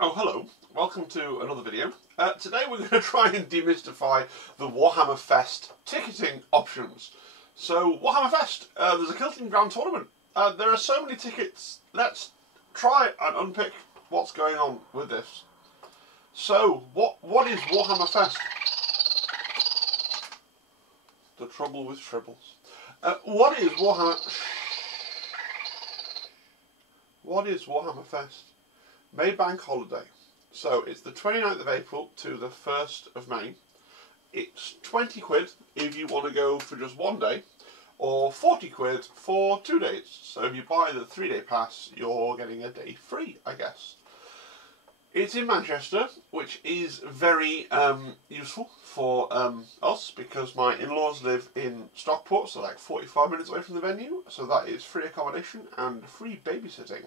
Oh, hello. Welcome to another video. Today we're going to try and demystify the Warhammer Fest ticketing options. So, Warhammer Fest, there's a Kilting Ground tournament. There are so many tickets. Let's try and unpick what's going on with this. So, what is Warhammer Fest? The trouble with tribbles. What is Warhammer Fest? May Bank Holiday. So it's the 29th of April to the 1st of May. It's 20 quid if you want to go for just one day, or 40 quid for 2 days. So if you buy the 3-day pass, you're getting a day free, I guess. It's in Manchester, which is very useful for us, because my in-laws live in Stockport, so like 45 minutes away from the venue. So that is free accommodation and free babysitting.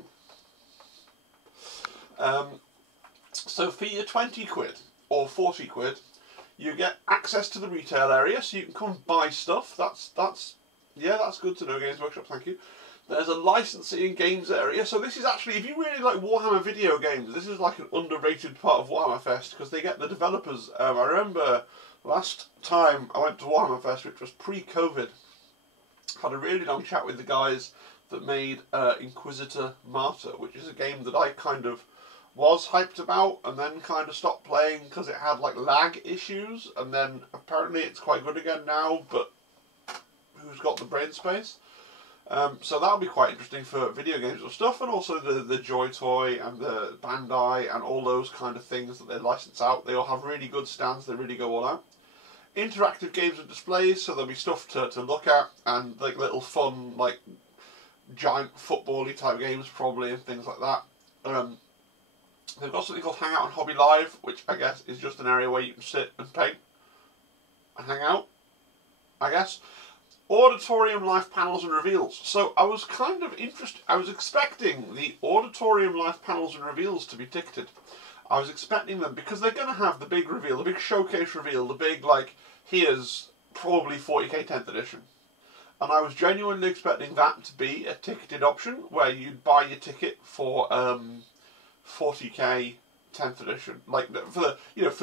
So for your 20 quid or 40 quid, you get access to the retail area, so you can come buy stuff. That's good to know, Games Workshop, thank you. There's a licensing games area, so this is actually, if you really like Warhammer video games, this is like an underrated part of Warhammer Fest, because they get the developers. I remember last time I went to Warhammer Fest, which was pre-COVID, had a really long chat with the guys that made Inquisitor Martyr, which is a game that I kind of was hyped about and then kind of stopped playing because it had like lag issues, and then apparently it's quite good again now, but who's got the brain space? So that'll be quite interesting for video games or stuff, and also the Joy Toy and the Bandai and all those kind of things that they license out. They all have really good stands, they really go all out. Interactive games and displays, so there'll be stuff to look at, and like little fun like giant football-y type games probably, and things like that. They've got something called Hangout and Hobby Live, which I guess is just an area where you can sit and paint and hang out, I guess. Auditorium live panels and reveals. So I was kind of interested, I was expecting the auditorium live panels and reveals to be ticketed. I was expecting them because they're going to have the big reveal, the big showcase reveal, the big like, here's probably 40k 10th edition. And I was genuinely expecting that to be a ticketed option where you'd buy your ticket for 40k 10th edition, like for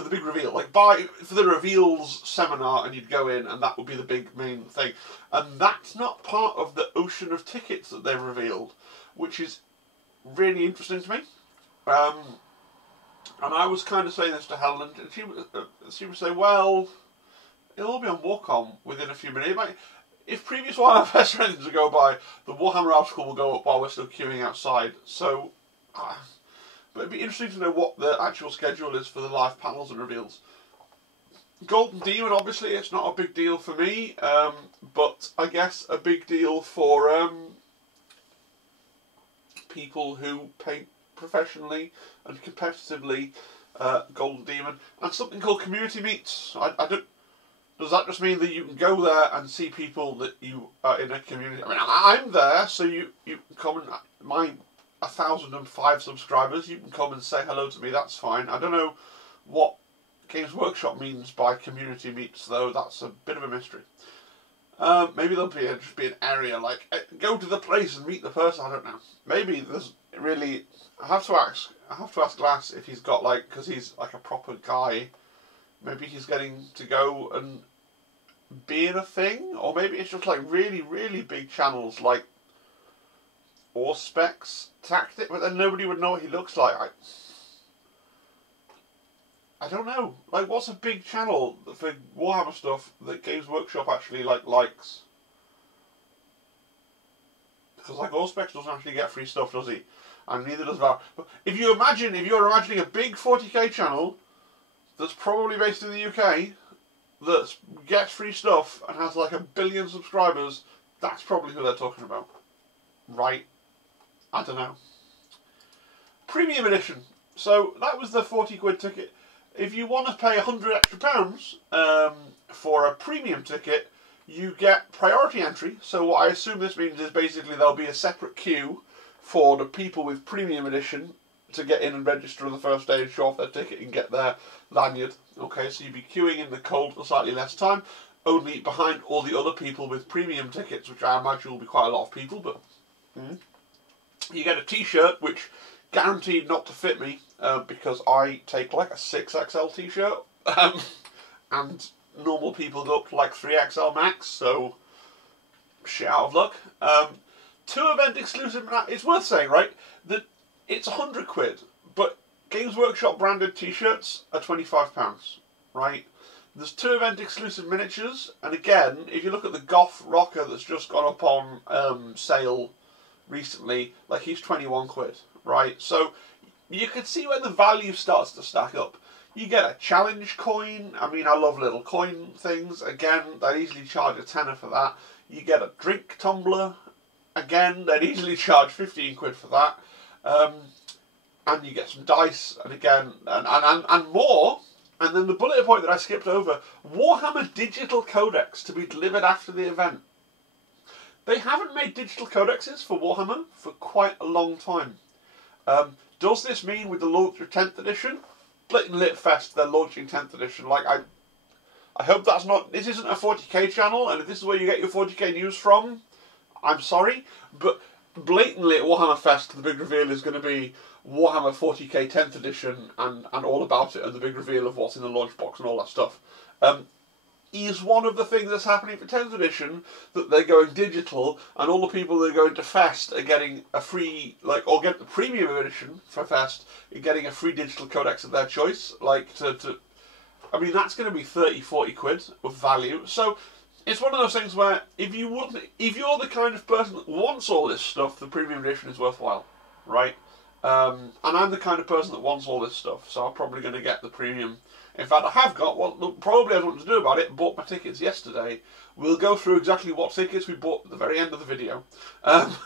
the big reveal, like buy for the reveals seminar, and you'd go in and that would be the big main thing. And that's not part of the ocean of tickets that they've revealed, which is really interesting to me. And I was kind of saying this to Helen, and she was saying, well, it'll all be on Warcom within a few minutes. If previous Warhammer Fest or anything to go by, the Warhammer article will go up while we're still queuing outside. So, but it'd be interesting to know what the actual schedule is for the live panels and reveals. Golden Demon, obviously, it's not a big deal for me, but I guess a big deal for people who paint professionally and competitively. Golden Demon, and something called Community Meets. Does that just mean that you can go there and see people that you are in a community? I mean, I'm there, so you can come and my 1,005 subscribers, you can come and say hello to me, that's fine. I don't know what Games Workshop means by community meets, though. That's a bit of a mystery. Maybe there'll be just be an area like, go to the place and meet the person, I don't know. Maybe there's really, I have to ask Glass if he's got like, because he's like a proper guy, maybe he's getting to go and be in a thing, or maybe it's just like really, really big channels like Auspex Tactic, but then nobody would know what he looks like. I don't know. Like, what's a big channel for Warhammer stuff that Games Workshop actually likes? Because like Auspex doesn't actually get free stuff, does he? And neither does Val. But if you're imagining a big 40k channel that's probably based in the UK that gets free stuff and has like 1 billion subscribers, that's probably who they're talking about, right? I don't know. Premium edition. So that was the 40 quid ticket. If you want to pay £100 extra for a premium ticket, you get priority entry. So what I assume this means is basically there'll be a separate queue for the people with premium edition to get in and register on the first day and show off their ticket and get their lanyard. Okay, so you'll be queuing in the cold for slightly less time, only behind all the other people with premium tickets, which I imagine will be quite a lot of people, but you get a t-shirt, which guaranteed not to fit me because I take like a 6XL t-shirt and normal people go up to like 3XL max, so shit out of luck. 2 event exclusive, it's worth saying, right, that it's £100, but Games Workshop branded t-shirts are £25, right? There's 2 event exclusive miniatures, and again, if you look at the Goth Rocker that's just gone up on sale recently, like he's £21, right? So you can see when the value starts to stack up. You get a challenge coin. I mean, I love little coin things. Again, they'd easily charge a tenner for that. You get a drink tumbler. Again, they'd easily charge 15 quid for that. And you get some dice, and again, and more. And then the bullet point that I skipped over, Warhammer Digital Codex to be delivered after the event. They haven't made digital codexes for Warhammer for quite a long time. Does this mean with the launch of 10th edition? Blighton Lit Fest, they're launching 10th edition. Like, I hope that's not... This isn't a 40k channel, and if this is where you get your 40k news from, I'm sorry. But blatantly at Warhammer Fest, the big reveal is going to be Warhammer 40k 10th edition and all about it, and the big reveal of what's in the launch box and all that stuff. Is one of the things that's happening for 10th edition that they're going digital, and all the people that are going to Fest are getting a free, like, or get the premium edition for Fest, are getting a free digital codex of their choice. Like, I mean, that's going to be 30, 40 quid of value. So it's one of those things where if you're the kind of person that wants all this stuff, the premium edition is worthwhile, right? And I'm the kind of person that wants all this stuff, so I'm probably going to get the premium. In fact, I have got, well, probably I don't know what to do about it, bought my tickets yesterday. We'll go through exactly what tickets we bought at the very end of the video. But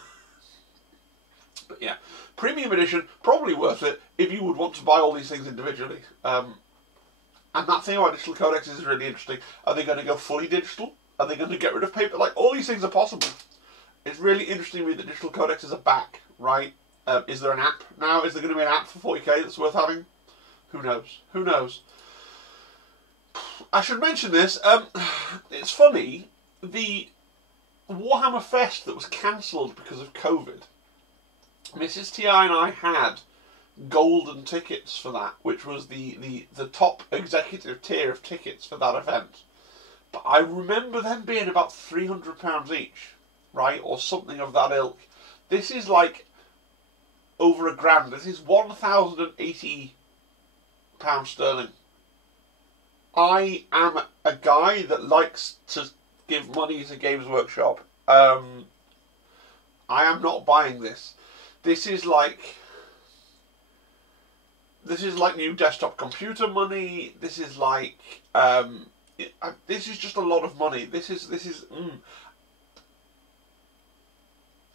yeah, premium edition, probably worth it if you would want to buy all these things individually. And that thing about digital codexes is really interesting. Are they going to go fully digital? Are they going to get rid of paper? Like, all these things are possible. It's really interesting to me that digital codexes are back, right? Is there an app now? Is there going to be an app for 40k that's worth having? Who knows? Who knows? I should mention this. It's funny. The Warhammer Fest that was cancelled because of COVID. Mrs. TI and I had golden tickets for that, which was the top executive tier of tickets for that event. But I remember them being about £300 each, right, or something of that ilk. This is like over £1,000. This is £1,080 sterling. I am a guy that likes to give money to Games Workshop. I am not buying this. This is like new desktop computer money. This is like this is just a lot of money. This is.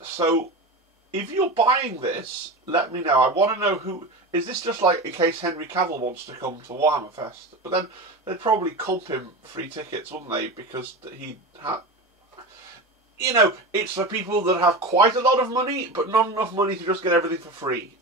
So, if you're buying this, let me know. I want to know who... Is this just like in case Henry Cavill wants to come to Warhammer Fest? But then they'd probably comp him free tickets, wouldn't they? Because he had... You know, it's for people that have quite a lot of money, but not enough money to just get everything for free.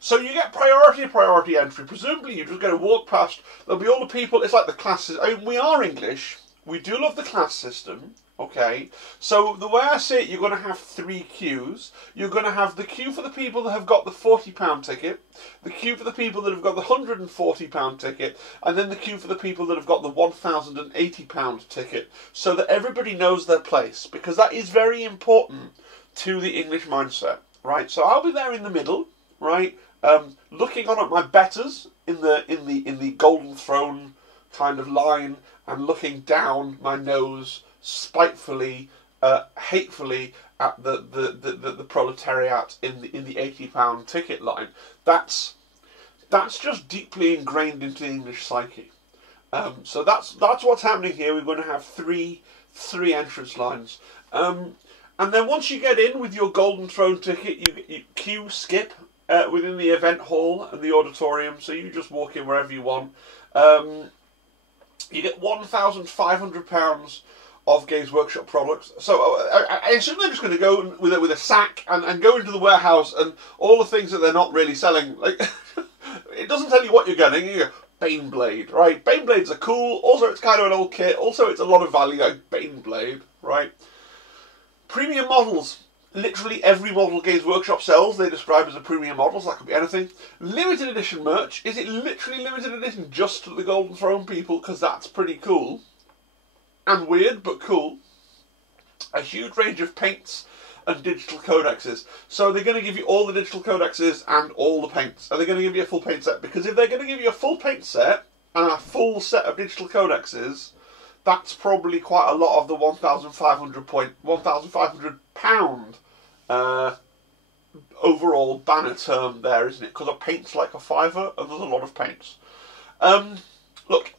So you get priority entry. Presumably you're just going to walk past. There'll be all the people... It's like the classes. I mean, we are English. We do love the class system. Okay, so the way I see it, you're going to have 3 queues. You're going to have the queue for the people that have got the £40 ticket, the queue for the people that have got the £140 ticket, and then the queue for the people that have got the £1,080 ticket, so that everybody knows their place, because that is very important to the English mindset, right? So I'll be there in the middle, right, looking on at my betters in the Golden Throne kind of line, and looking down my nose spitefully, hatefully at the proletariat in the £80 ticket line. That's just deeply ingrained into the English psyche. So that's what's happening here. We're going to have three entrance lines, and then once you get in with your Golden Throne ticket, you queue skip within the event hall and the auditorium. So you just walk in wherever you want. You get £1,500 of Games Workshop products. So I assume they're just going to go with a sack and go into the warehouse, and all the things that they're not really selling. Like, it doesn't tell you what you're getting. You go, Baneblade, right? Baneblades are cool. Also, it's kind of an old kit. Also, it's a lot of value. Like Baneblade, right? Premium models. literally every model Games Workshop sells, they describe as a premium model, so that could be anything. Limited edition merch. Is it literally limited edition just to the Golden Throne people? Because that's pretty cool. And weird, but cool. A huge range of paints and digital codexes. So they're going to give you all the digital codexes and all the paints. Are they going to give you a full paint set? Because if they're going to give you a full paint set and a full set of digital codexes, that's probably quite a lot of the £1,500 overall banner term there, isn't it? Because a paint's like a fiver, and there's a lot of paints. Look,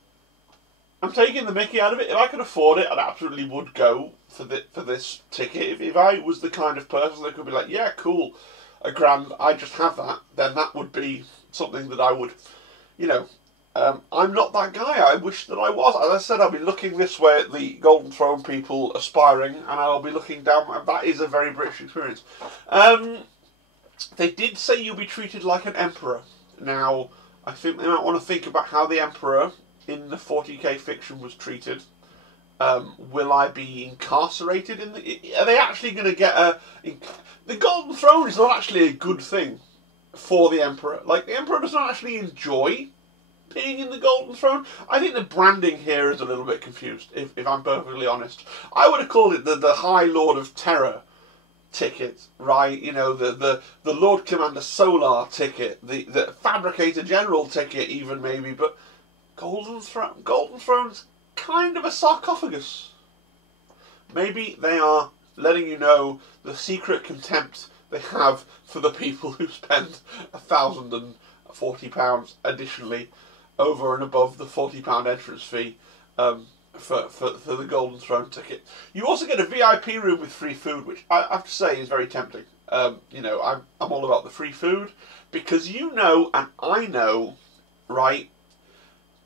I'm taking the mickey out of it. If I could afford it, I absolutely would go for this ticket. If I was the kind of person that could be like, yeah, cool, £1,000, I just have that, then that would be something that I would, you know. I'm not that guy. I wish that I was. As I said, I'll be looking this way at the Golden Throne people aspiring, and I'll be looking down. That is a very British experience. They did say you'll be treated like an emperor. Now, I think they might want to think about how the emperor in the 40k fiction was treated. Will I be incarcerated in the? Are they actually going to get a? The Golden Throne is not actually a good thing for the emperor. Like, the emperor does not actually enjoy being in the Golden Throne. I think the branding here is a little bit confused, if I'm perfectly honest. I would have called it the High Lord of Terror ticket, right? You know, the Lord Commander Solar ticket, the Fabricator General ticket even maybe, but Golden Throne's kind of a sarcophagus. Maybe they are letting you know the secret contempt they have for the people who spend £1,040 additionally over and above the £40 entrance fee for the Golden Throne ticket. You also get a VIP room with free food, which I have to say is very tempting. You know, I'm all about the free food, because you know, and I know, right,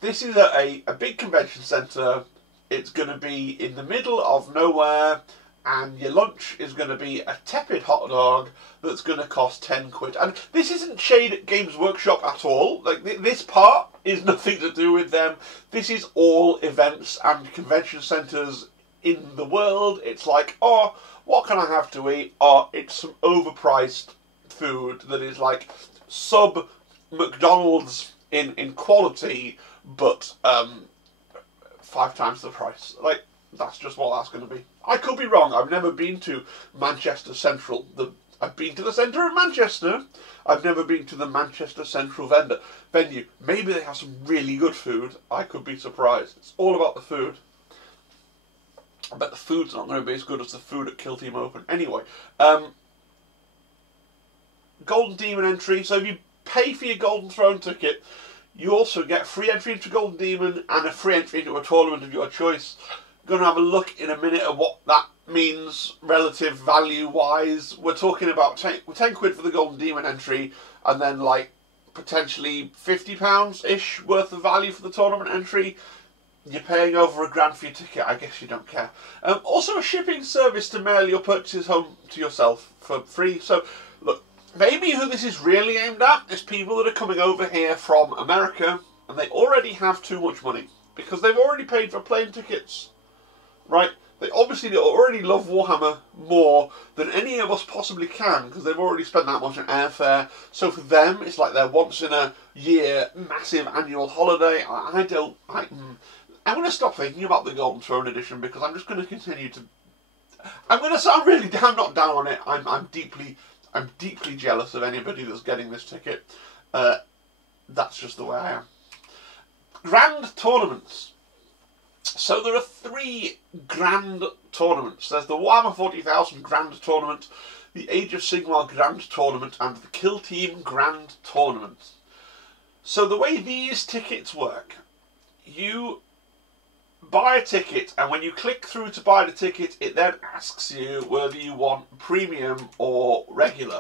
this is a big convention centre. It's going to be in the middle of nowhere, and your lunch is going to be a tepid hot dog that's going to cost £10. And this isn't shade at Games Workshop at all. Like, this part is nothing to do with them. This is all events and convention centres in the world. It's like, oh, what can I have to eat? Oh, it's some overpriced food that is like sub McDonald's in quality, but 5 times the price. Like, that's just what that's going to be. I could be wrong. I've never been to Manchester Central. I've been to the centre of Manchester. I've never been to the Manchester Central venue. Maybe they have some really good food. I could be surprised. It's all about the food. I bet the food's not going to be as good as the food at Kill Team Open. Anyway, Golden Demon entry. So if you pay for your Golden Throne ticket, you also get free entry into Golden Demon and a free entry into a tournament of your choice. Going to have a look in a minute at what that means relative value wise. We're talking about 10 quid for the Golden Demon entry, and then like potentially £50-ish worth of value for the tournament entry. You're paying over £1,000 for your ticket. I guess you don't care. Also a shipping service to mail your purchases home to yourself for free. So look, maybe who this is really aimed at is people that are coming over here from America and they already have too much money because they've already paid for plane tickets. Right? They obviously already love Warhammer more than any of us possibly can, because they've already spent that much on airfare. So for them, it's like their once-in-a-year massive annual holiday. I'm going to stop thinking about the Golden Throne edition, because I'm just going to continue to... I'm not down on it. I'm deeply jealous of anybody that's getting this ticket. That's just the way I am. Grand tournaments. So there are 3 grand tournaments. There's the Warhammer 40,000 Grand Tournament, the Age of Sigmar Grand Tournament, and the Kill Team Grand Tournament. So the way these tickets work, you buy a ticket, and when you click through to buy the ticket, it then asks you whether you want premium or regular,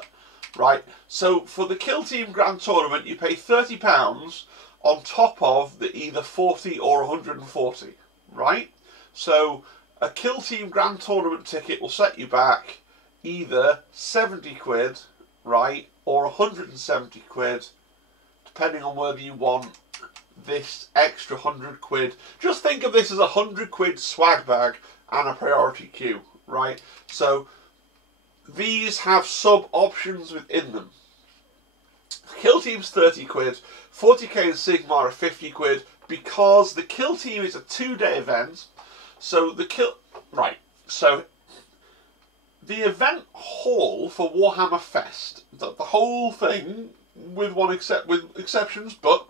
right? So for the Kill Team Grand Tournament, you pay £30 on top of the either 40 or 140. Right? So a Kill Team Grand Tournament ticket will set you back either 70 quid, right, or 170 quid, depending on whether you want this extra 100 quid. Just think of this as a 100 quid swag bag and a priority queue, right? So these have sub-options within them. Kill Team's 30 quid, 40k and Sigma are 50 quid, because the Kill Team is a 2-day event. So the the event hall for Warhammer Fest, the whole thing, with exceptions, but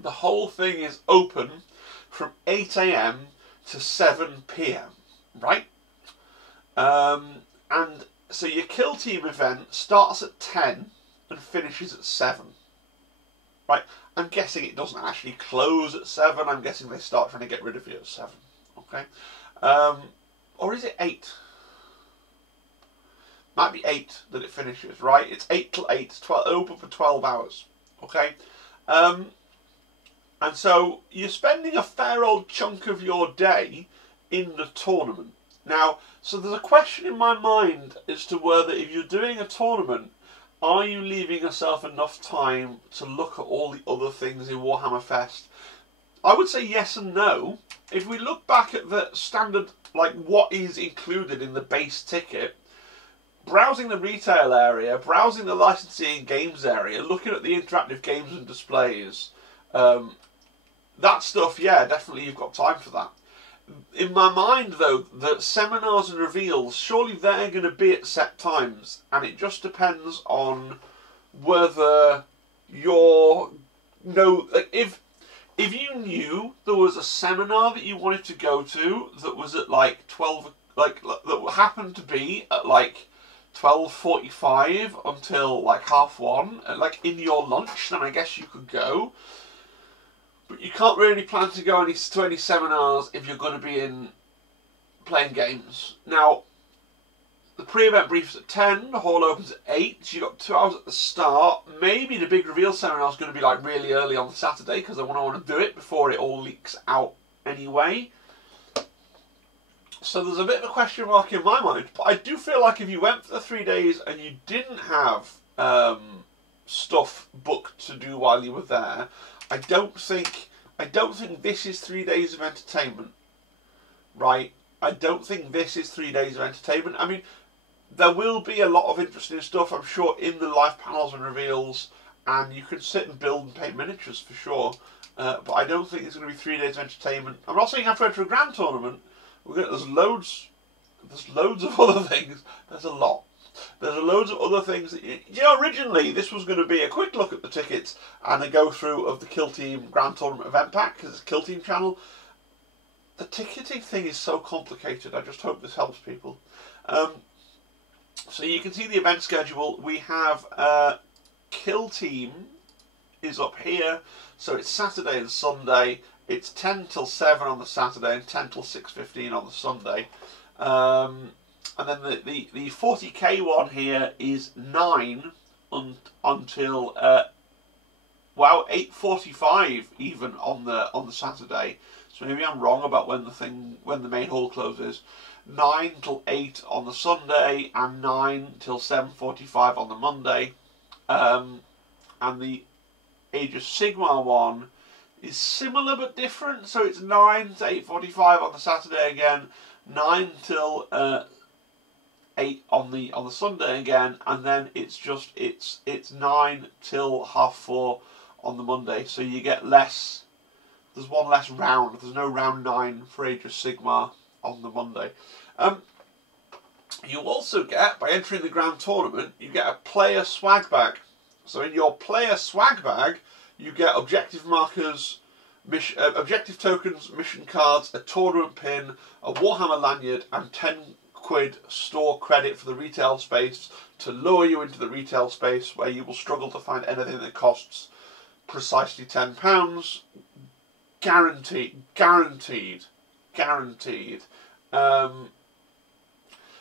the whole thing is open from 8 AM to 7 PM, right? And so your Kill Team event starts at 10 and finishes at 7, right? I'm guessing it doesn't actually close at 7. I'm guessing they start trying to get rid of you at 7, okay? Or is it 8? Might be 8 that it finishes, right? It's 8 till 8, 12, open for 12 hours, okay? And so you're spending a fair old chunk of your day in the tournament. Now, so there's a question in my mind as to whether, if you're doing a tournament, are you leaving yourself enough time to look at all the other things in Warhammer Fest? I would say yes and no. If we look back at the standard, like what is included in the base ticket, browsing the retail area, browsing the licensing and games area, looking at the interactive games and displays, that stuff, yeah, definitely you've got time for that. In my mind, though, the seminars and reveals, surely they're going to be at set times, and it just depends on whether you're... like if you knew there was a seminar that you wanted to go to that was at like 12, that happened to be at like 12:45 until like 1:30, like in your lunch, then I guess you could go. But you can't really plan to go to any seminars if you're going to be in playing games. Now, the pre-event brief's at 10, the hall opens at 8, so you've got 2 hours at the start. Maybe the big reveal seminar is going to be like really early on the Saturday, because I want to do it before it all leaks out anyway. So there's a bit of a question mark in my mind, but I do feel like if you went for the 3 days and you didn't have stuff booked to do while you were there, I don't think this is 3 days of entertainment, right? I don't think this is 3 days of entertainment. I mean, there will be a lot of interesting stuff, I'm sure, in the live panels and reveals, and you can sit and build and paint miniatures for sure. But I don't think it's going to be 3 days of entertainment. I'm not saying you have to enter a grand tournament. There's loads of other things. There's a lot. There's loads of other things. Originally this was going to be a quick look at the tickets and a go through of the Kill Team Grand Tournament event pack, because it's a Kill Team channel. The ticketing thing is so complicated. I just hope this helps people. So you can see the event schedule. We have Kill Team is up here. So it's Saturday and Sunday. It's 10 till 7 on the Saturday and 10 till 6:15 on the Sunday. And then the 40k one here is 9 until 8:45 even on the Saturday. So maybe I'm wrong about when the main hall closes. 9 till 8 on the Sunday and 9 till 7:45 on the Monday. And the Age of Sigmar one is similar but different. So it's 9 to 8:45 on the Saturday again, 9 till 8 on the Sunday again, and then it's 9 till 4:30 on the Monday. So you get less. There's one less round. There's no round 9 for Age of Sigmar on the Monday. You also get, by entering the Grand Tournament, you get a player swag bag. So in your player swag bag, you get objective markers, objective tokens, mission cards, a tournament pin, a Warhammer lanyard, and 10 quid store credit for the retail space to lure you into the retail space where you will struggle to find anything that costs precisely £10. Guaranteed.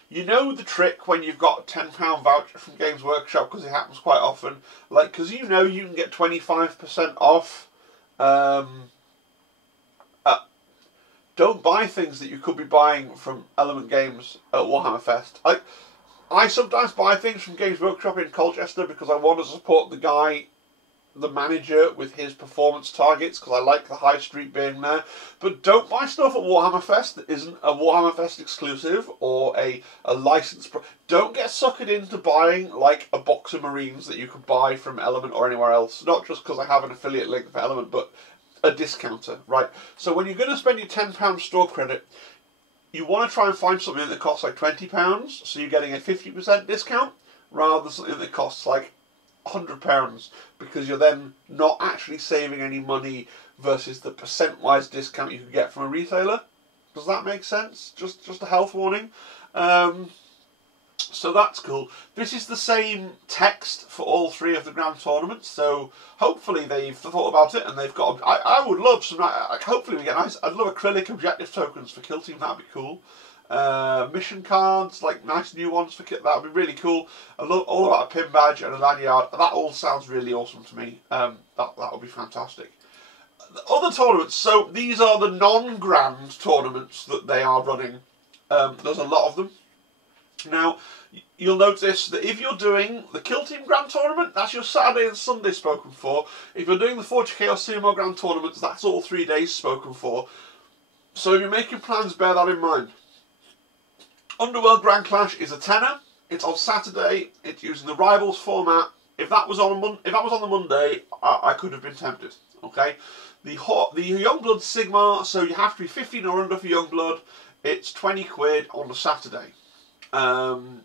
You know the trick when you've got a £10 voucher from Games Workshop, because it happens quite often, like, because you know you can get 25% off. Don't buy things that you could be buying from Element Games at Warhammer Fest. I sometimes buy things from Games Workshop in Colchester because I want to support the guy the manager with his performance targets, because I like the high street being there. But don't buy stuff at Warhammer Fest that isn't a Warhammer Fest exclusive or a licensed. Don't get suckered into buying like a box of Marines that you could buy from Element or anywhere else. Not just because I have an affiliate link for Element, but a discounter, right? So when you're going to spend your £10 store credit, you want to try and find something that costs like £20, so you're getting a 50% discount, rather than something that costs like £100, because you're then not actually saving any money versus the percent-wise discount you could get from a retailer. Does that make sense? Just a health warning. So that's cool. This is the same text for all three of the grand tournaments, so hopefully they've thought about it and they've got. I would love some. Hopefully we get nice. I'd love acrylic objective tokens for Kill Team. That'd be cool. Mission cards, like nice new ones for Kill. That'd be really cool. I love all about a pin badge and a lanyard. That all sounds really awesome to me. That would be fantastic. The other tournaments. So these are the non-grand tournaments that they are running. There's a lot of them. Now, you'll notice that if you're doing the Kill Team Grand Tournament, that's your Saturday and Sunday spoken for. If you're doing the 40k or CMO Grand Tournaments, that's all 3 days spoken for. So if you're making plans, bear that in mind. Underworld Grand Clash is a tenner. It's on Saturday. It's using the Rivals format. If that was on the Monday, I could have been tempted. Okay, the Youngblood Sigmar. So you have to be 15 or under for Youngblood. It's 20 quid on the Saturday. And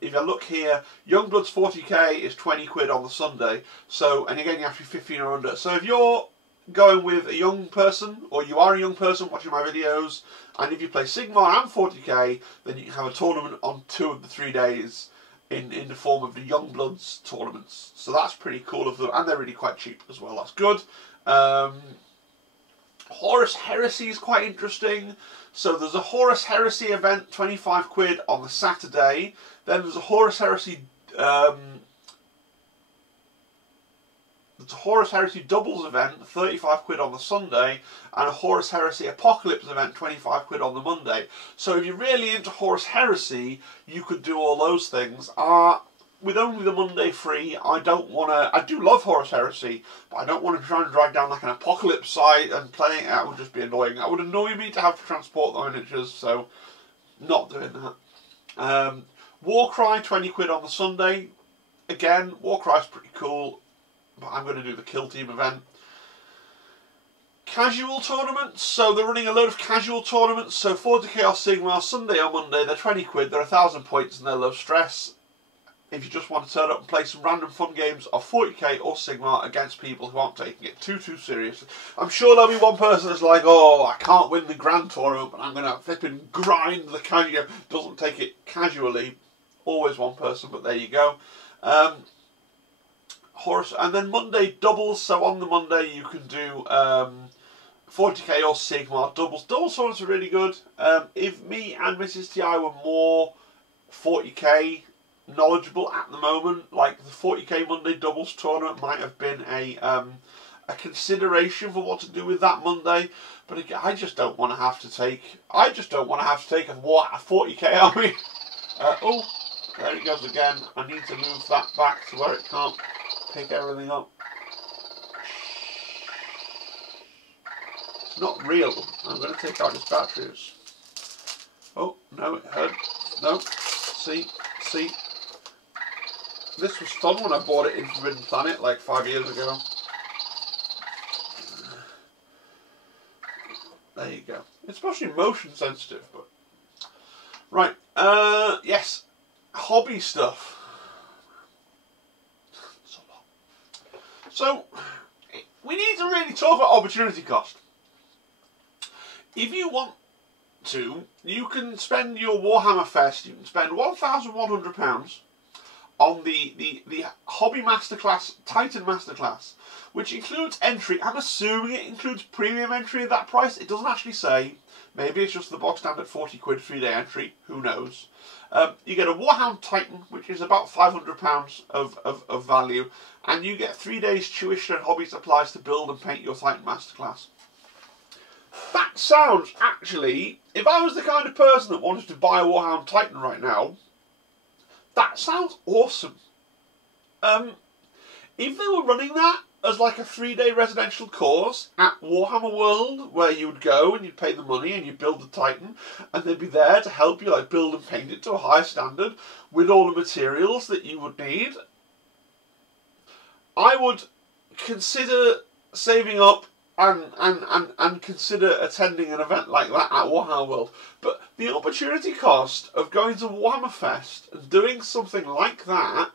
if you look here, Youngblood's 40k is 20 quid on the Sunday. So, and again, you have to be 15 or under. So if you're going with a young person, or you are a young person watching my videos, and if you play Sigmar and 40k, then you can have a tournament on 2 of the 3 days in the form of the Youngbloods tournaments. So that's pretty cool of them, and they're really quite cheap as well. That's good. Horus Heresy is quite interesting. So there's a Horus Heresy event, 25 quid on the Saturday. Then there's a Horus Heresy doubles event, 35 quid on the Sunday, and a Horus Heresy Apocalypse event, 25 quid on the Monday. So if you're really into Horus Heresy, you could do all those things. With only the Monday free, I do love Horus Heresy, but I don't want to try and drag down like an Apocalypse site and playing it out would just be annoying. That would annoy me to have to transport the miniatures, so not doing that. Warcry, 20 quid on the Sunday. Again, Warcry's pretty cool, but I'm going to do the Kill Team event. Casual tournaments, so they're running a load of casual tournaments, so 40k or Sigmar, Sunday or Monday, they're 20 quid, they're 1,000 points and they're low stress. If you just want to turn up and play some random fun games of 40k or Sigmar against people who aren't taking it too seriously. I'm sure there'll be one person that's like, oh, I can't win the grand tournament, but I'm going to flipping grind the casual. Doesn't take it casually. Always one person, but there you go. Horus, and then Monday doubles. So on the Monday you can do 40k or Sigmar doubles. Double tournaments are really good. If me and Mrs. TI were more 40k knowledgeable at the moment, like the 40k Monday doubles tournament might have been a consideration for what to do with that Monday, but again, I just don't want to have to take a 40k army. Oh, there it goes again. I need to move that back to where it can't pick everything up. It's not real. I'm going to take out its batteries. Oh, no, it hurt. No, see. This was fun when I bought it in Forbidden Planet like 5 years ago. There you go. It's supposed to be motion sensitive, but... Right, yes. Hobby stuff. It's a lot. So, we need to really talk about opportunity cost. If you want to, you can spend your Warhammer Fest, you can spend £1,100 on the Hobby Masterclass, Titan Masterclass, which includes entry. I'm assuming it includes premium entry at that price. It doesn't actually say. Maybe it's just the box standard 40 quid 3-day entry. Who knows? You get a Warhound Titan, which is about £500 of value, and you get 3 days tuition and hobby supplies to build and paint your Titan Masterclass. That sounds, actually, if I was the kind of person that wanted to buy a Warhound Titan right now, that sounds awesome. If they were running that, as like a 3-day residential course at Warhammer World, where you would go and you'd pay the money and you'd build the Titan, and they'd be there to help you like build and paint it to a higher standard with all the materials that you would need. I would consider saving up and consider attending an event like that at Warhammer World. But the opportunity cost of going to Warhammer Fest and doing something like that,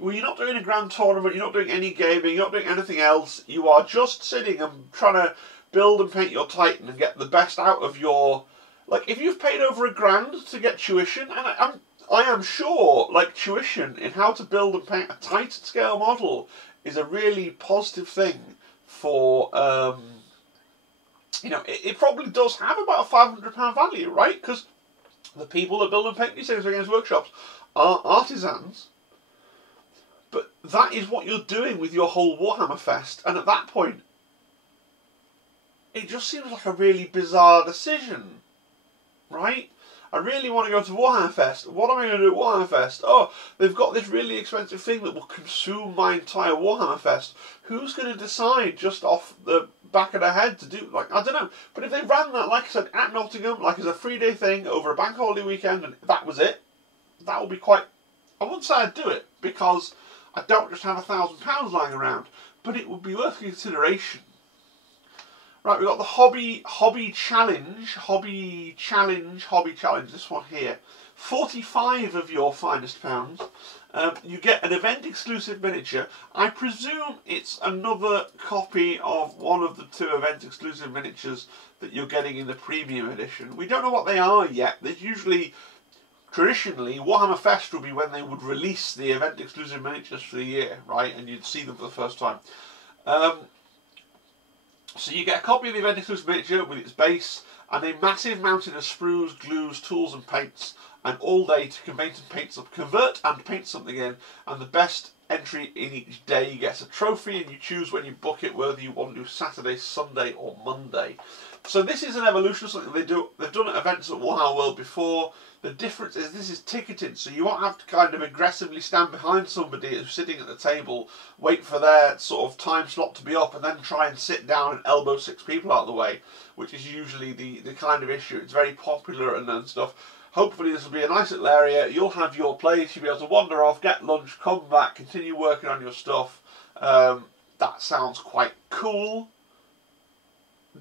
well, you're not doing a grand tournament, you're not doing any gaming, you're not doing anything else, you are just sitting and trying to build and paint your Titan and get the best out of your... Like, if you've paid over £1,000 to get tuition, and I am sure, like, tuition in how to build and paint a Titan scale model is a really positive thing for, you know, it probably does have about a £500 value, right? Because the people that build and paint these things for Games Workshops are artisans. But that is what you're doing with your whole Warhammer Fest, and at that point, it just seems like a really bizarre decision, right? I really want to go to Warhammer Fest. What am I going to do at Warhammer Fest? Oh, they've got this really expensive thing that will consume my entire Warhammer Fest. Who's going to decide just off the back of their head to do, like, I don't know. But if they ran that, like I said, at Nottingham, like as a 3-day thing over a bank holiday weekend, and that was it, that would be quite... I wouldn't say I'd do it, because I don't just have £1,000 lying around, but it would be worth consideration. Right, we've got the Hobby Challenge, this one here. 45 of your finest pounds. You get an event-exclusive miniature. I presume it's another copy of one of the 2 event-exclusive miniatures that you're getting in the premium edition. We don't know what they are yet. There's usually... Traditionally, Warhammer Fest would be when they would release the event-exclusive miniatures for the year, right? And you'd see them for the first time. So you get a copy of the event-exclusive miniature with its base, and a massive mountain of sprues, glues, tools and paints, and all day to convert and paint something in, and the best entry in each day gets a trophy, and you choose when you book it whether you want to do Saturday, Sunday or Monday. So this is an evolution of something they do. They've done at events at Warhammer World before. The difference is this is ticketed, so you won't have to kind of aggressively stand behind somebody who's sitting at the table, wait for their sort of time slot to be up, and then try and sit down and elbow 6 people out of the way, which is usually the kind of issue. It's very popular and stuff. Hopefully this will be a nice little area. You'll have your place, you'll be able to wander off, get lunch, come back, continue working on your stuff. That sounds quite cool.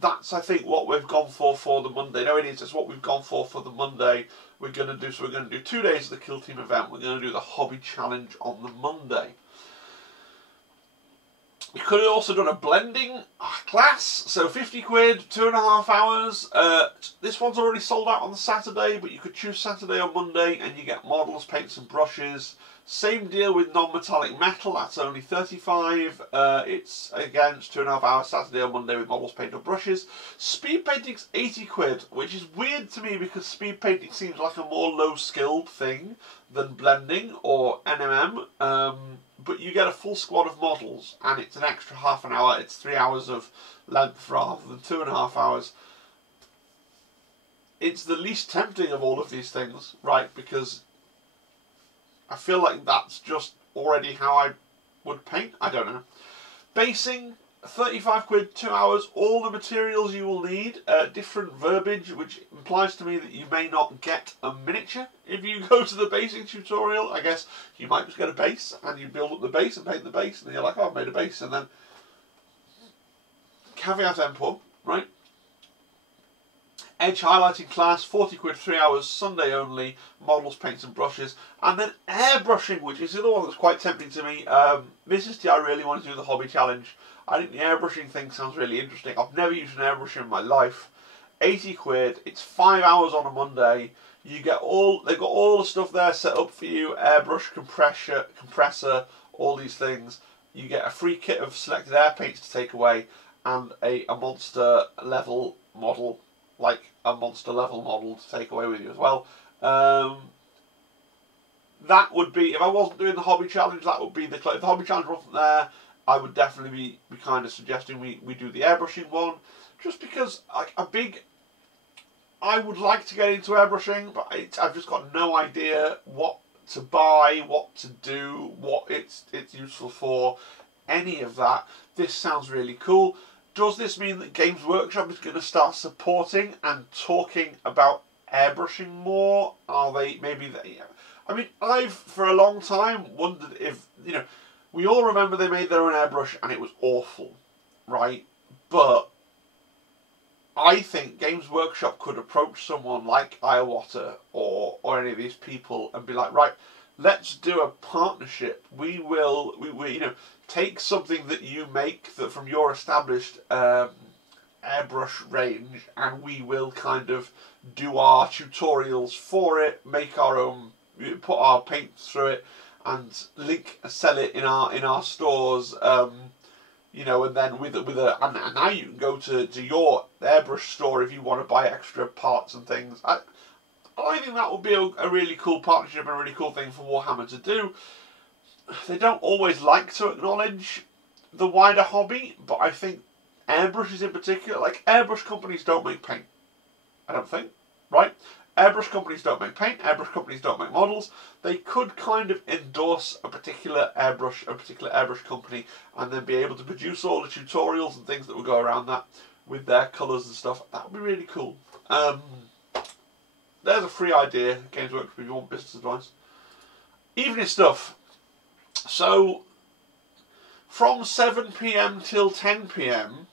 That's, I think, what we've gone for the Monday. No, it is. It's what we've gone for the Monday. We're going to do, so we're going to do 2 days of the Kill Team event. We're going to do the Hobby Challenge on the Monday. We could have also done a blending class, so 50 quid, 2.5 hours. This one's already sold out on the Saturday, but you could choose Saturday or Monday, and you get models, paints and brushes. Same deal with non-metallic metal, that's only 35. It's, again, it's 2.5 hours Saturday or Monday with models, paint or brushes. Speed painting's 80 quid, which is weird to me because speed painting seems like a more low-skilled thing than blending or NMM. But you get a full squad of models, and it's an extra half an hour. It's 3 hours of length rather than 2.5 hours. It's the least tempting of all of these things, right? Because I feel like that's just already how I would paint. I don't know. Basing, 35 quid, 2 hours. All the materials you will need. Different verbiage, which implies to me that you may not get a miniature if you go to the basing tutorial. I guess you might just get a base and you build up the base and paint the base, and then you're like, oh, I've made a base, and then caveat emptor, right? Edge highlighting class, 40 quid, 3 hours, Sunday only, models, paints and brushes. And then airbrushing, which is the other one that's quite tempting to me. This is I really want to do the Hobby Challenge. I think the airbrushing thing sounds really interesting. I've never used an airbrush in my life. 80 quid, it's 5 hours on a Monday. You get they've got all the stuff there set up for you, airbrush, compressor, all these things. You get a free kit of selected air paints to take away, and a monster level model, like a monster level model to take away with you as well. That would be, if I wasn't doing the Hobby Challenge, that would be if the Hobby Challenge wasn't there, I would definitely be kind of suggesting we do the airbrushing one, just because I would like to get into airbrushing, but I've just got no idea what to buy, what to do, what it's useful for. any of that, this sounds really cool. Does this mean that Games Workshop is going to start supporting and talking about airbrushing more? Are they maybe they? I mean, I've for a long time wondered if, you know, we all remember they made their own airbrush and it was awful, right? But I think Games Workshop could approach someone like Iwata or any of these people and be like, right, let's do a partnership. We you know, take something that you make that from your established airbrush range, and we will kind of do our tutorials for it, make our own, put our paint through it, and sell it in our stores. You know, and then and now you can go to your airbrush store if you want to buy extra parts and things. I think that would be a really cool partnership and a really cool thing for Warhammer to do. They don't always like to acknowledge the wider hobby, but I think airbrushes in particular, like airbrush companies don't make paint. I don't think, right? Airbrush companies don't make paint, airbrush companies don't make models. They could kind of endorse a particular airbrush company, and then be able to produce all the tutorials and things that would go around that with their colours and stuff. That would be really cool. There's a free idea, Games Workshop, if you want business advice. Evening stuff. So, from 7 PM till 10 PM,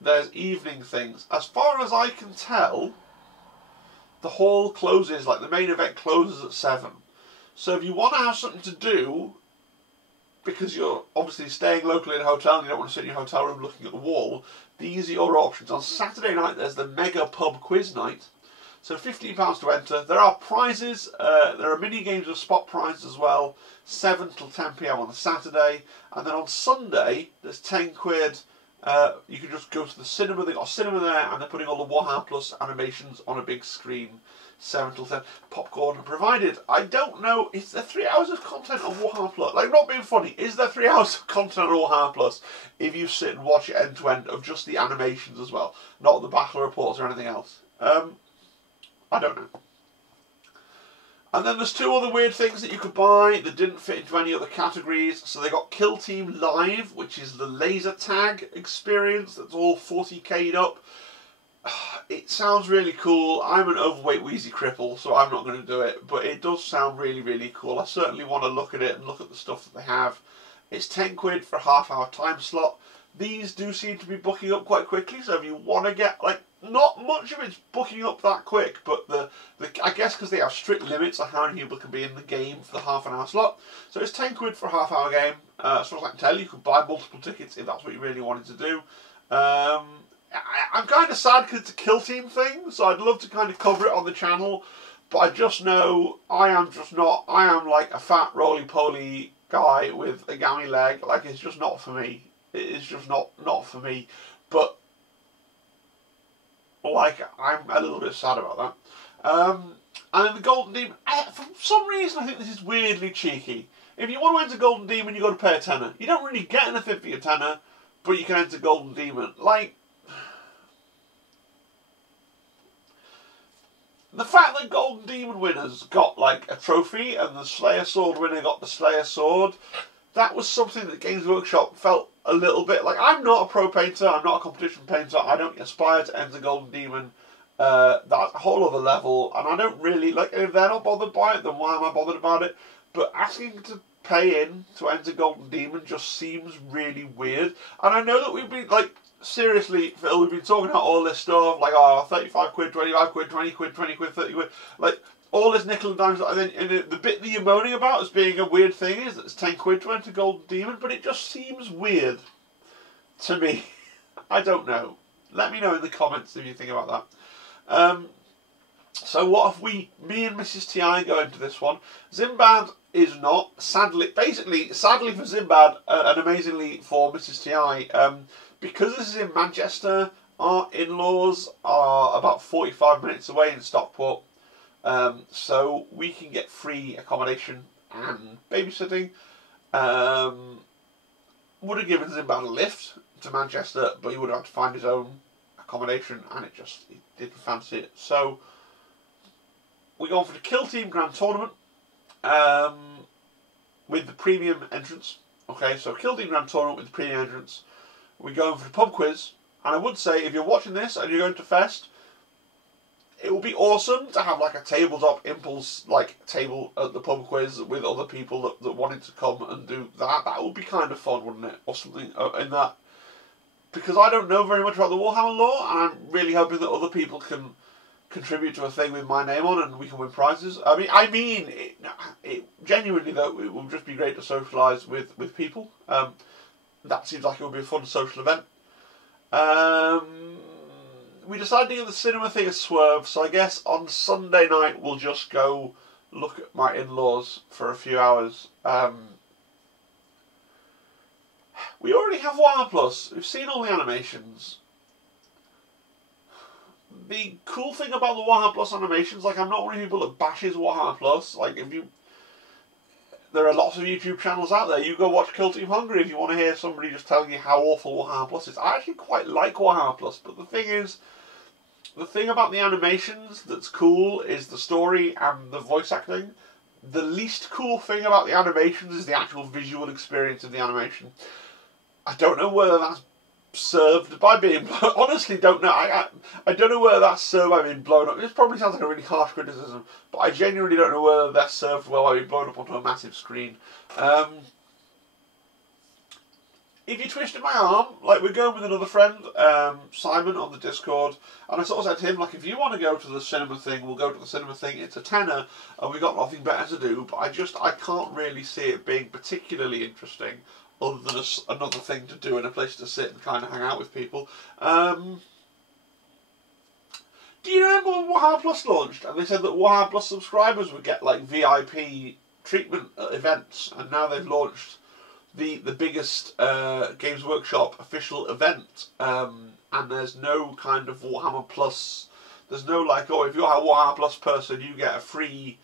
there's evening things. As far as I can tell, the hall closes, like the main event closes at 7. So if you want to have something to do, because you're obviously staying locally in a hotel and you don't want to sit in your hotel room looking at the wall, these are your options. On Saturday night there's the Mega Pub Quiz Night. So £15 to enter. There are prizes, there are mini games with spot prizes as well, 7 till 10 PM on the Saturday. And then on Sunday there's 10 quid. You can just go to the cinema. They've got a cinema there, and they're putting all the Warhammer Plus animations on a big screen, 7 till 10. Popcorn provided. I don't know, is there 3 hours of content on Warhammer Plus? Like, not being funny, is there 3 hours of content on Warhammer Plus if you sit and watch it end to end of just the animations as well, not the battle reports or anything else? I don't know. And then there's 2 other weird things that you could buy that didn't fit into any other categories. So they got Kill Team Live, which is the laser tag experience that's all 40k'd up. It sounds really cool. I'm an overweight wheezy cripple, so I'm not going to do it. But it does sound really, really cool. I certainly want to look at it and look at the stuff that they have. It's 10 quid for a half-hour time slot. These do seem to be booking up quite quickly, so if you want to get, like, not much of it's booking up that quick, but I guess because they have strict limits on how many people can be in the game for the half-an-hour slot. So it's 10 quid for a half-hour game. As far as I can tell, you could buy multiple tickets if that's what you really wanted to do. I'm kind of sad because it's a Kill Team thing, so I'd love to kind of cover it on the channel, but I just know I am like a fat roly-poly guy with a gammy leg. Like, it's just not for me. It's just not for me. But, like, I'm a little bit sad about that. And then the Golden Demon, for some reason I think this is weirdly cheeky. If you want to enter Golden Demon, you've got to pay a tenner. You don't really get anything for your tenner, but you can enter Golden Demon. Like, the fact that Golden Demon winners got, like, a trophy and the Slayer Sword winner got the Slayer Sword, that was something that Games Workshop felt a little bit like. I'm not a pro painter, I'm not a competition painter, I don't aspire to enter Golden Demon. That's a whole other level, and I don't really, like, if they're not bothered by it, then why am I bothered about it? But asking to pay in to enter Golden Demon just seems really weird. And I know that we've been, like, seriously, Phil, we've been talking about all this stuff, like, oh, 35 quid, 25 quid, 20 quid, 20 quid, 30 quid, like, all this nickel and dimes, and the bit that you're moaning about as being a weird thing is that it's 10 quid to enter Golden Demon, but it just seems weird to me. I don't know. Let me know in the comments if you think about that. So what if me and Mrs. T.I. go into this one? Zimbad is not, sadly for Zimbad, and amazingly for Mrs. T.I., because this is in Manchester, our in-laws are about 45 minutes away in Stockport. So we can get free accommodation and babysitting. Would have given Zimbad a lift to Manchester, but he would have had to find his own accommodation, and he didn't fancy it. So we're going for the Kill Team Grand Tournament with the premium entrance. Okay, so Kill Team Grand Tournament with the pre-entrance. We're going for the pub quiz. And I would say, if you're watching this and you're going to Fest, it would be awesome to have like a tabletop impulse like table at the pub quiz with other people that wanted to come and do that. That would be kind of fun, wouldn't it? Or something in that. Because I don't know very much about the Warhammer lore, and I'm really hoping that other people can contribute to a thing with my name on and we can win prizes. I mean, genuinely though, it will just be great to socialise with people. That seems like it would be a fun social event. We decided to give the cinema thing a swerve, so I guess on Sunday night we'll just go look at my in-laws for a few hours. We already have Warhammer Plus. We've seen all the animations. The cool thing about the Warhammer Plus animations, like I'm not one of the people that bashes Warhammer Plus. Like there are lots of YouTube channels out there. You go watch Kill Team Hungry if you want to hear somebody just telling you how awful Warhammer Plus is. I actually quite like Warhammer Plus, but the thing is, the thing about the animations that's cool is the story and the voice acting. The least cool thing about the animations is the actual visual experience of the animation. I don't know whether that's served by being... honestly, don't know. I don't know whether that's served by being blown up. This probably sounds like a really harsh criticism, but I genuinely don't know whether that's served well by being blown up onto a massive screen. If you twisted my arm, like we're going with another friend, Simon, on the Discord, and I sort of said to him, like, if you want to go to the cinema thing, we'll go to the cinema thing. It's a tenner, and we've got nothing better to do, but I can't really see it being particularly interesting, other than another thing to do and a place to sit and kind of hang out with people. Do you remember when Warhammer Plus launched, and they said that Warhammer Plus subscribers would get, like, VIP treatment at events, and now they've launched the biggest Games Workshop official event, and there's no kind of Warhammer Plus. There's no like, oh, if you're a Warhammer Plus person, you get a free.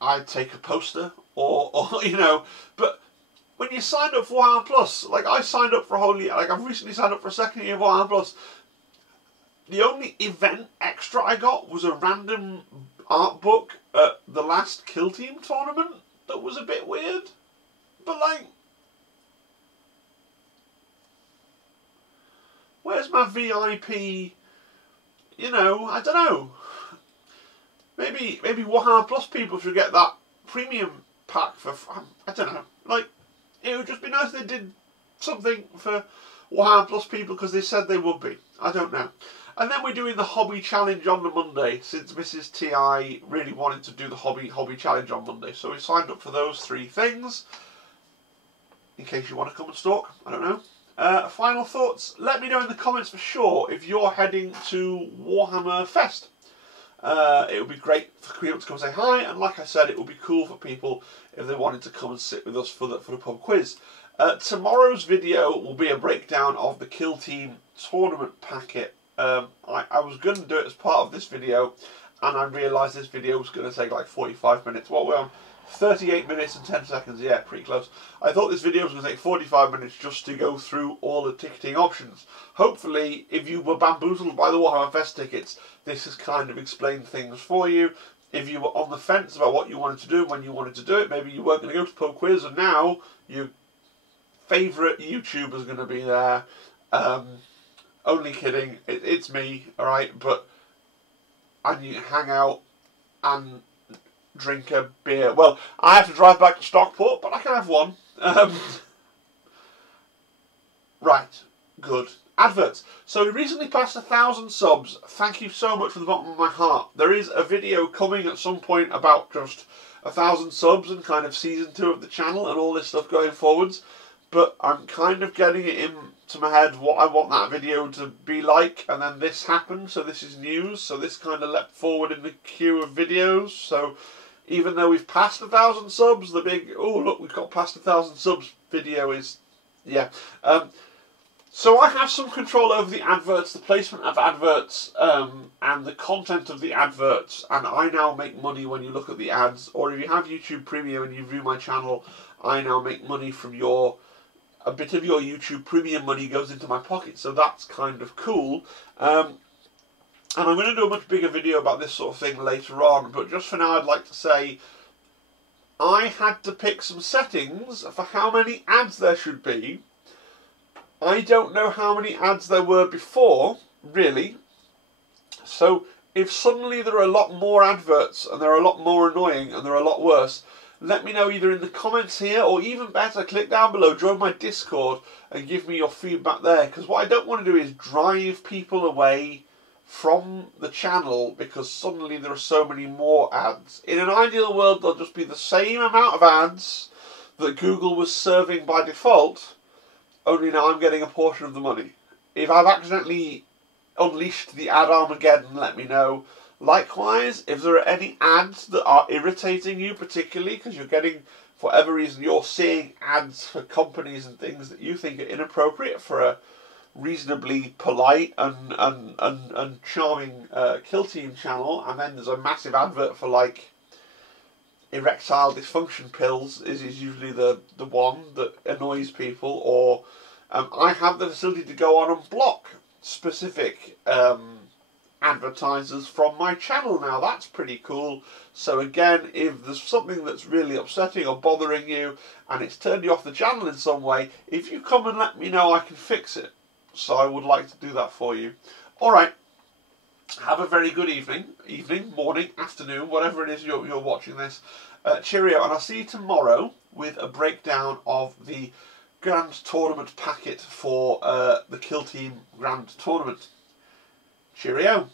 I'd take a poster, or you know. But when you signed up for Warhammer Plus, like I signed up for a whole year, like I've recently signed up for a second year of Warhammer Plus. The only event extra I got was a random art book at the last Kill Team tournament that was a bit weird. But like, where's my VIP? You know, I don't know. Maybe Warhammer Plus people should get that premium pack for. I don't know. Like, it would just be nice if they did something for Warhammer Plus people because they said they would be. I don't know. And then we're doing the hobby challenge on the Monday, since Mrs. T.I. really wanted to do the hobby challenge on Monday. So we signed up for those 3 things. In case you want to come and stalk, I don't know. Final thoughts, let me know in the comments for sure if you're heading to Warhammer Fest. It would be great for people to come and say hi, and like I said, it would be cool for people if they wanted to come and sit with us for the pub quiz. Tomorrow's video will be a breakdown of the Kill Team tournament packet. I was going to do it as part of this video, and I realised this video was going to take like 45 minutes. What we're on? 38 minutes and 10 seconds, yeah, pretty close. I thought this video was going to take 45 minutes just to go through all the ticketing options. Hopefully, if you were bamboozled by the Warhammer Fest tickets, this has kind of explained things for you. If you were on the fence about what you wanted to do, when you wanted to do it, maybe you weren't going to go to pub quiz, and now your favourite YouTuber's going to be there. Only kidding, it's me, alright, but and you hang out and drink a beer. Well, I have to drive back to Stockport, but I can have one. Right, good. Adverts. So we recently passed 1,000 subs. Thank you so much from the bottom of my heart. There is a video coming at some point about just 1,000 subs and kind of season 2 of the channel and all this stuff going forwards. But I'm kind of getting it into my head what I want that video to be like, and then this happened, so this is news. So this kind of leapt forward in the queue of videos. So even though we've passed 1,000 subs, the big, oh look, we've got past 1,000 subs video is, yeah. So I have some control over the adverts, the placement of adverts, and the content of the adverts, and I now make money when you look at the ads, or if you have YouTube Premium and you view my channel, I now make money from a bit of your YouTube Premium money goes into my pocket, so that's kind of cool. And I'm going to do a much bigger video about this sort of thing later on, but just for now I'd like to say I had to pick some settings for how many ads there should be. I don't know how many ads there were before, really. So if suddenly there are a lot more adverts and they're a lot more annoying and they're a lot worse, let me know either in the comments here, or even better, click down below, join my Discord and give me your feedback there. Because what I don't want to do is drive people away from the channel because suddenly there are so many more ads. In an ideal world, there'll just be the same amount of ads that Google was serving by default, only now I'm getting a portion of the money. If I've accidentally unleashed the ad Armageddon, let me know. Likewise, if there are any ads that are irritating you particularly, because you're getting, for whatever reason, you're seeing ads for companies and things that you think are inappropriate for a reasonably polite and charming Kill Team channel, and then there's a massive advert for like erectile dysfunction pills is usually the one that annoys people, or I have the facility to go on and block specific advertisers from my channel now. That's pretty cool. So again, if there's something that's really upsetting or bothering you and it's turned you off the channel in some way, if you come and let me know, I can fix it. So I would like to do that for you. Alright, have a very good evening, morning, afternoon, whatever it is you're watching this. Cheerio, and I'll see you tomorrow with a breakdown of the Grand Tournament packet for the Kill Team Grand Tournament. Cheerio.